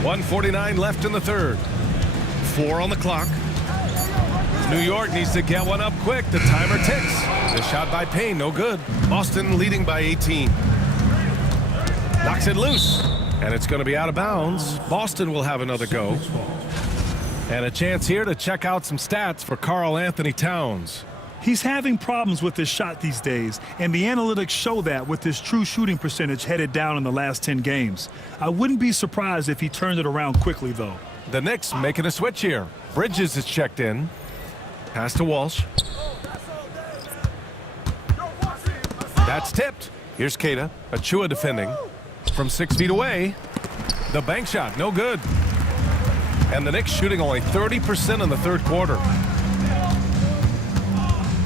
.149 left in the third. 4 on the clock. New York needs to get one up quick. The timer ticks. The shot by Payne, no good. Boston leading by 18. Knocks it loose. And it's going to be out of bounds. Boston will have another go. And a chance here to check out some stats for Karl Anthony Towns. He's having problems with his shot these days, and the analytics show that with his true shooting percentage headed down in the last 10 games. I wouldn't be surprised if he turned it around quickly, though. The Knicks making a switch here. Bridges is checked in. Pass to Walsh. That's tipped. Here's Keita. Achua defending. From 6 feet away. The bank shot, no good. And the Knicks shooting only 30% in the third quarter.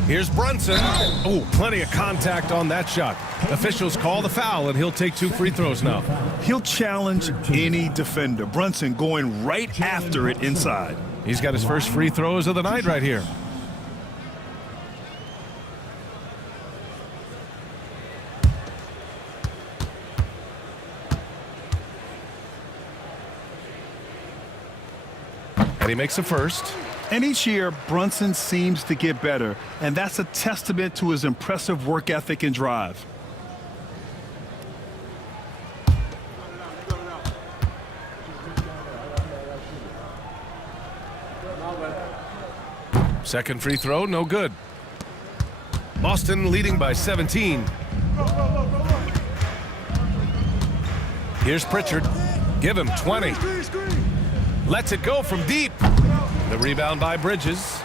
Here's Brunson. Oh, plenty of contact on that shot. Officials call the foul, and he'll take 2 free throws now. He'll challenge any defender. Brunson going right after it inside. He's got his first free throws of the night right here. And he makes a first. And each year, Brunson seems to get better, and that's a testament to his impressive work ethic and drive. Second free throw, no good. Boston leading by 17. Here's Pritchard. Give him 20. Lets it go from deep. The rebound by Bridges.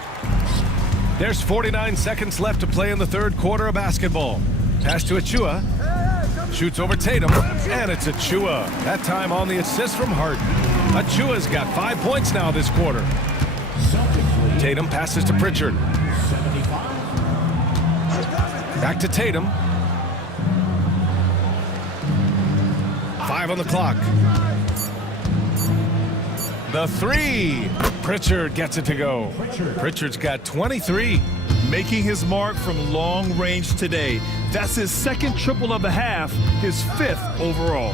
There's 49 seconds left to play in the third quarter of basketball. Pass to Achua. Shoots over Tatum. And it's Achua. That time on the assist from Hart. Achua's got 5 points now this quarter. Tatum passes to Pritchard. Back to Tatum. 5 on the clock. The three. Pritchard gets it to go. Pritchard's got 23. Making his mark from long range today. That's his second triple of the half, his 5th overall.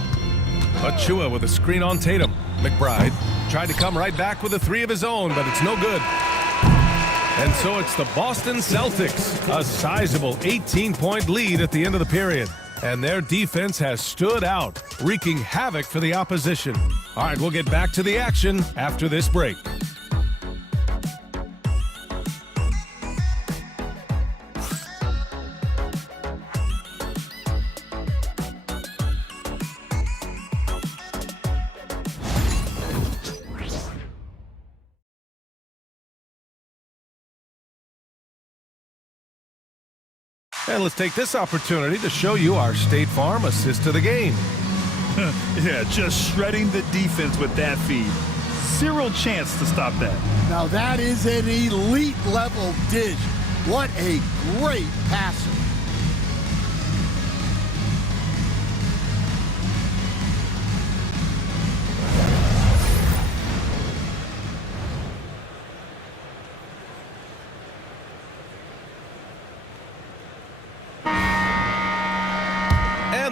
Achua with a screen on Tatum. McBride tried to come right back with a 3 of his own, but it's no good. And so it's the Boston Celtics, a sizable 18-point lead at the end of the period. And their defense has stood out, wreaking havoc for the opposition. All right, we'll get back to the action after this break. And let's take this opportunity to show you our State Farm assist to the game. Yeah, just shredding the defense with that feed. Zero chance to stop that. Now that is an elite level dish. What a great passer.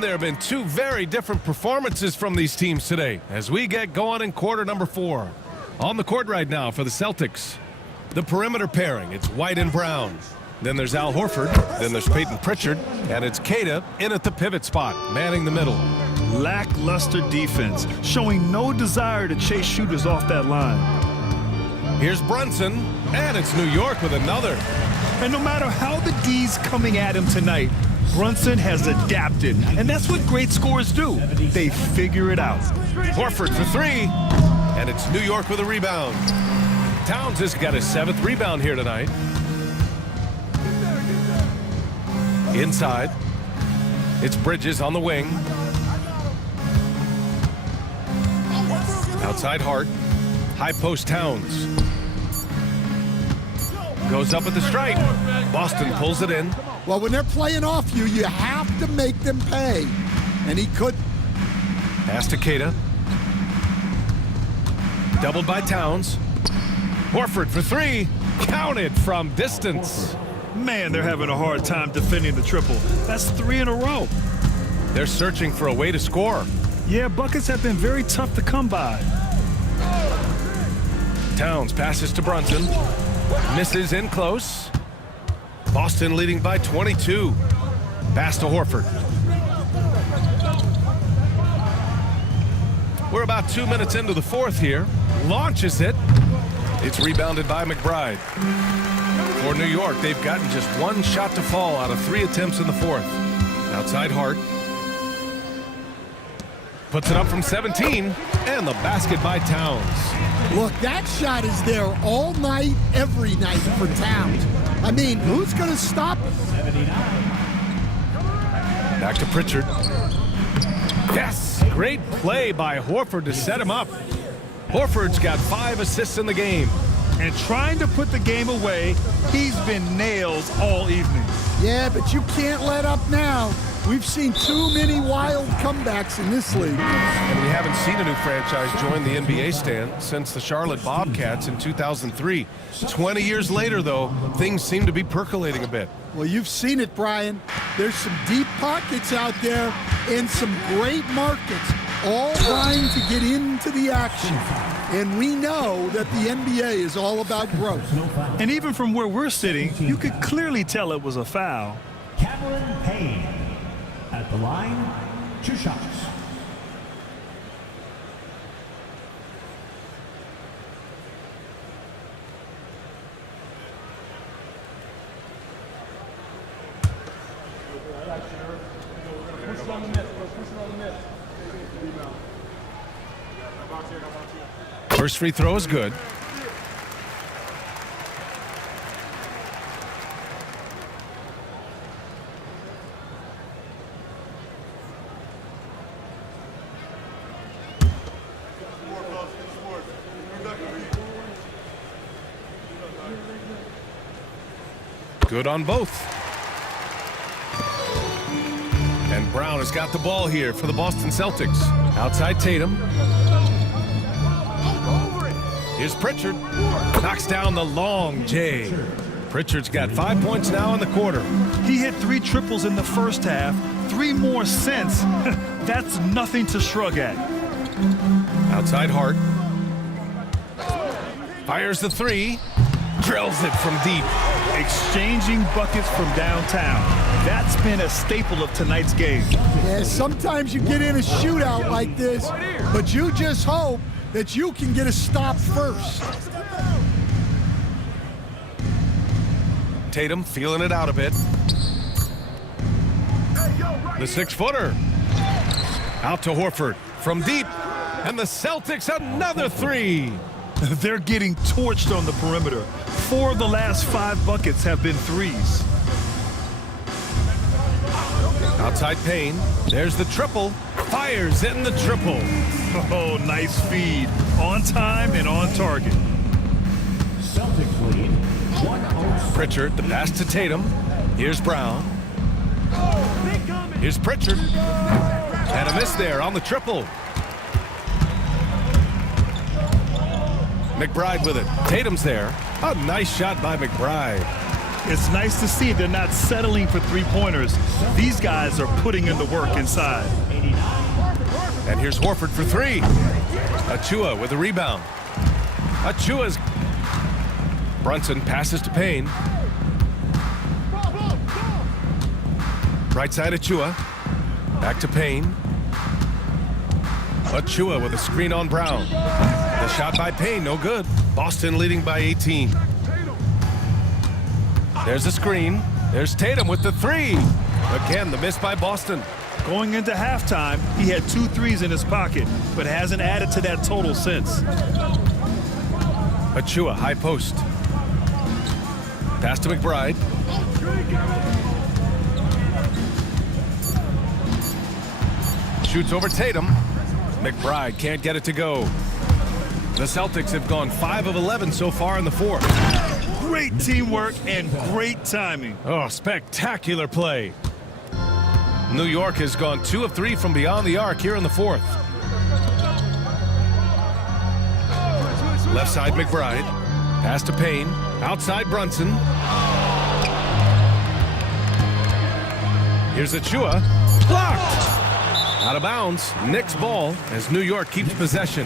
There have been 2 very different performances from these teams today as we get going in quarter number 4. On the court right now for the Celtics, the perimeter pairing, it's White and Brown. Then there's Al Horford, then there's Peyton Pritchard, and it's Keita in at the pivot spot, manning the middle. Lackluster defense, showing no desire to chase shooters off that line. Here's Brunson, and it's New York with another. And no matter how the D's coming at him tonight, Brunson has adapted, and that's what great scorers do. They figure it out. Horford for 3, and it's New York with a rebound. Towns has got his 7th rebound here tonight. Inside. It's Bridges on the wing. Outside Hart. High post Towns. Goes up at the stripe. Boston pulls it in. Well, when they're playing off you, you have to make them pay. And he couldn't. Pass to Keita. Doubled by Towns. Horford for three. Counted from distance. Man, they're having a hard time defending the triple. That's 3 in a row. They're searching for a way to score. Yeah, buckets have been very tough to come by. Towns passes to Brunson. Misses in close. Boston leading by 22. Pass to Horford. We're about 2 minutes into the fourth here. Launches it. It's rebounded by McBride. For New York, they've gotten just one shot to fall out of 3 attempts in the fourth. Outside Hart. Puts it up from 17, and the basket by Towns. Look, that shot is there all night, every night for Towns. I mean, who's going to stop him? Back to Pritchard. Yes, great play by Horford to set him up. Horford's got 5 assists in the game. And trying to put the game away, he's been nails all evening. Yeah, but you can't let up now. We've seen too many wild comebacks in this league. And we haven't seen a new franchise join the NBA stand since the Charlotte Bobcats in 2003. 20 years later, though, things seem to be percolating a bit. Well, you've seen it, Brian. There's some deep pockets out there and some great markets, all trying to get into the action. And we know that the NBA is all about growth. And even from where we're sitting, you could clearly tell it was a foul. Cameron Payne at the line, 2 shots. First free throw is good. Good on both. And Brown has got the ball here for the Boston Celtics. Outside Tatum. Here's Pritchard. Knocks down the long J. Pritchard's got 5 points now in the quarter. He hit 3 triples in the first half, 3 more since. That's nothing to shrug at. Outside Hart. Fires the 3. Drills it from deep. Exchanging buckets from downtown. That's been a staple of tonight's game. Yeah, sometimes you get in a shootout like this, but you just hope that you can get a stop first. Tatum feeling it out a bit. The 6-footer. Out to Horford from deep. And the Celtics another 3. They're getting torched on the perimeter. 4 of the last 5 buckets have been 3s. Outside Payne. There's the triple. Fires in the triple. Oh, nice feed. On time and on target. Celtics lead 1-0. Pritchard, the pass to Tatum. Here's Brown. Here's Pritchard. And a miss there on the triple. McBride with it. Tatum's there. A nice shot by McBride. It's nice to see they're not settling for 3-pointers. These guys are putting in the work inside. And here's Horford for 3. Achua with a rebound. Achua's. Brunson passes to Payne. Right side Achua. Back to Payne. Achua with a screen on Brown. The shot by Payne, no good. Boston leading by 18. There's a screen. There's Tatum with the 3. Again, the miss by Boston. Going into halftime, he had 2 threes in his pocket, but hasn't added to that total since. Achua, high post. Pass to McBride. shoots over Tatum. McBride can't get it to go. The Celtics have gone 5 of 11 so far in the fourth. Great teamwork and great timing. Oh, spectacular play. New York has gone 2 of 3 from beyond the arc here in the fourth. Left side McBride. Pass to Payne. Outside Brunson. Here's Achua. Blocked! Out of bounds. Knicks ball as New York keeps possession.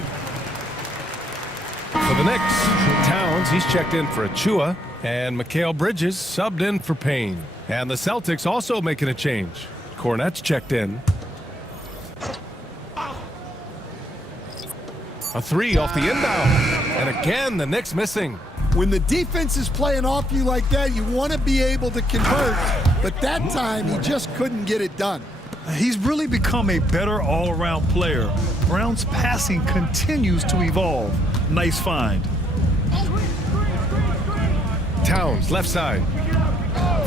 For the Knicks, Towns, he's checked in for Achua. And Mikal Bridges subbed in for Payne. And the Celtics also making a change. Cornette's checked in. A 3 off the inbound. And again, the Knicks missing. When the defense is playing off you like that, you want to be able to convert. But that time, he just couldn't get it done. He's really become a better all-around player. Brown's passing continues to evolve. Nice find. Towns, left side.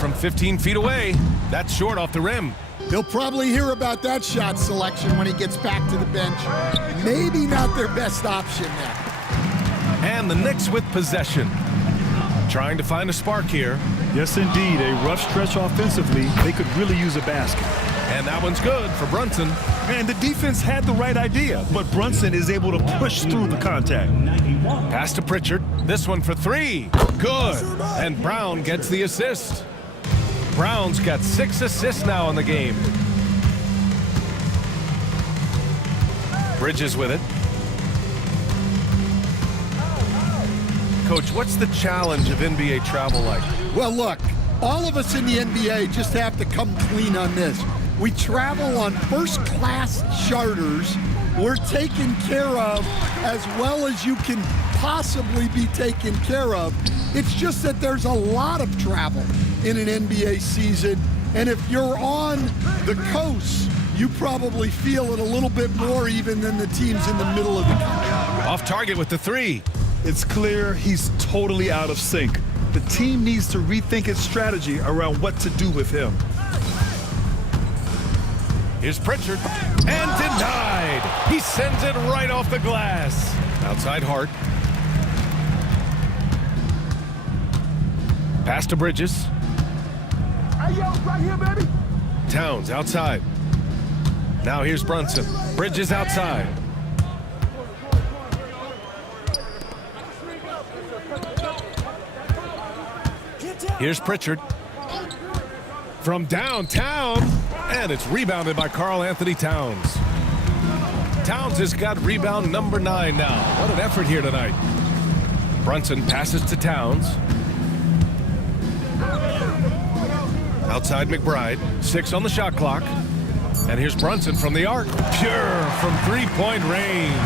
From 15 feet away. That's short off the rim. He'll probably hear about that shot selection when he gets back to the bench. Maybe not their best option there. And the Knicks with possession. Trying to find a spark here. Yes, indeed. A rough stretch offensively. They could really use a basket. And that one's good for Brunson. And the defense had the right idea, but Brunson is able to push through the contact. Pass to Pritchard. This one for 3. Good. And Brown gets the assist. Brown's got 6 assists now in the game. Bridges with it. Coach, what's the challenge of NBA travel like? Well, look, all of us in the NBA just have to come clean on this. We travel on first-class charters. We're taken care of as well as you can possibly be taken care of. It's just that there's a lot of travel in an NBA season, and if you're on the coast, you probably feel it a little bit more even than the teams in the middle of the country. Off target with the 3. It's clear he's totally out of sync. The team needs to rethink its strategy around what to do with him. Here's Pritchard. And denied. He sends it right off the glass. Outside Hart. Pass to Bridges. Hey, yo, right here, baby. Towns outside. Now here's Brunson. Bridges outside. Here's Pritchard. From downtown. And it's rebounded by Karl Anthony Towns. Towns has got rebound number 9 now. What an effort here tonight. Brunson passes to Towns. Outside McBride. 6 on the shot clock. And here's Brunson from the arc. Pure from 3-point range.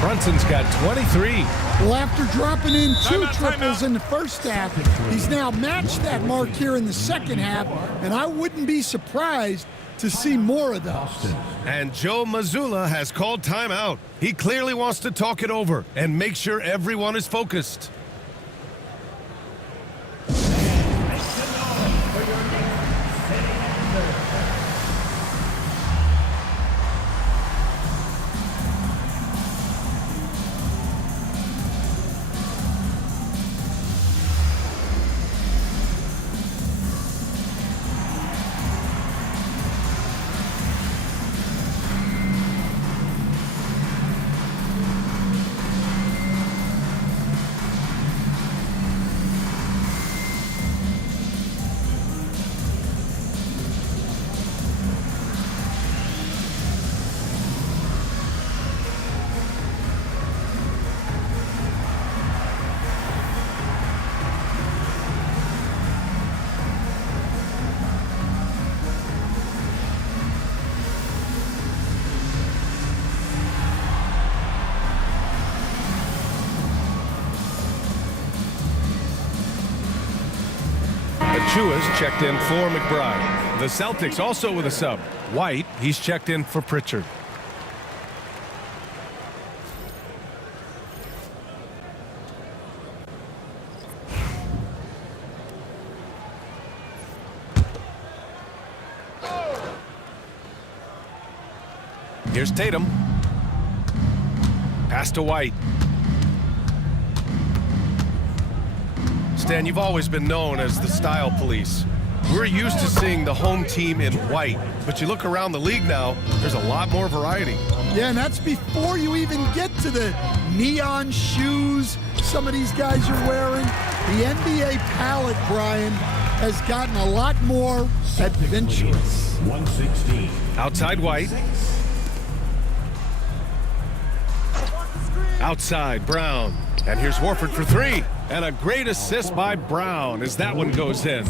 Brunson's got 23. Well, after dropping in 2 triples in the first half, he's now matched that mark here in the second half, and I wouldn't be surprised to see more of those. And Joe Mazzulla has called timeout. He clearly wants to talk it over and make sure everyone is focused. Achua's checked in for McBride. The Celtics also with a sub. White, he's checked in for Pritchard. Here's Tatum. Pass to White. Stan, you've always been known as the style police. We're used to seeing the home team in white, but you look around the league now, there's a lot more variety. Yeah, and that's before you even get to the neon shoes some of these guys are wearing. The NBA palette, Brian, has gotten a lot more adventurous. 116. Outside White. Outside Brown. And here's Horford for three. And a great assist by Brown as that one goes in.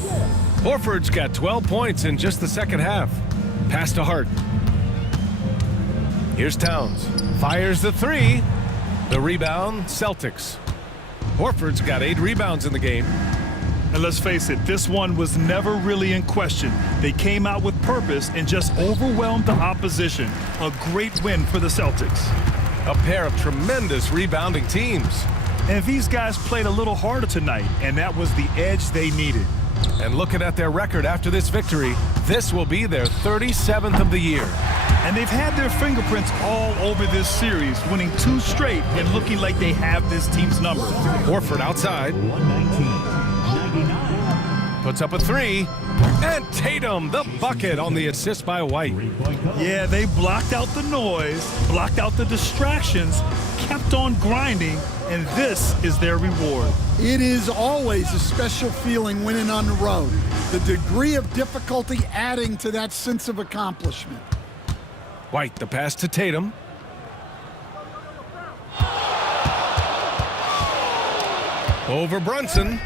Horford's got 12 points in just the second half. Pass to Hart. Here's Towns. Fires the three. The rebound, Celtics. Horford's got 8 rebounds in the game. And let's face it, this one was never really in question. They came out with purpose and just overwhelmed the opposition. A great win for the Celtics. A pair of tremendous rebounding teams. And these guys played a little harder tonight, and that was the edge they needed. And looking at their record after this victory, this will be their 37th of the year. And they've had their fingerprints all over this series, winning 2 straight and looking like they have this team's number. Horford outside. 119-99. Puts up a three. And Tatum, the bucket on the assist by White. Yeah, they blocked out the noise, blocked out the distractions, kept on grinding, and this is their reward. It is always a special feeling winning on the road. The degree of difficulty adding to that sense of accomplishment. White, the pass to Tatum. Over Brunson.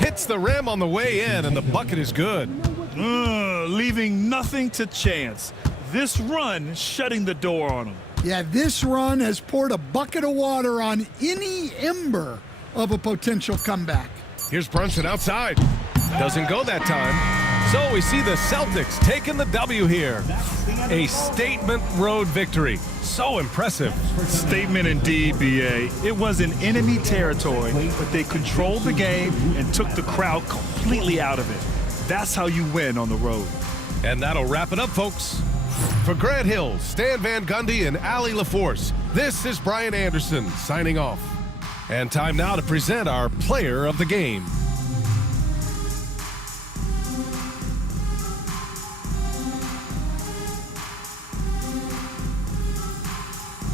Hits the rim on the way in, and the bucket is good. Leaving nothing to chance. This run shutting the door on them. Yeah, this run has poured a bucket of water on any ember of a potential comeback. Here's Brunson outside. Doesn't go that time. So we see the Celtics taking the W here. A statement road victory. So impressive. Statement indeed, BA. It was in enemy territory, but they controlled the game and took the crowd completely out of it. That's how you win on the road. And that'll wrap it up, folks. For Grant Hill, Stan Van Gundy, and Allie LaForce, this is Brian Anderson signing off. And time now to present our player of the game.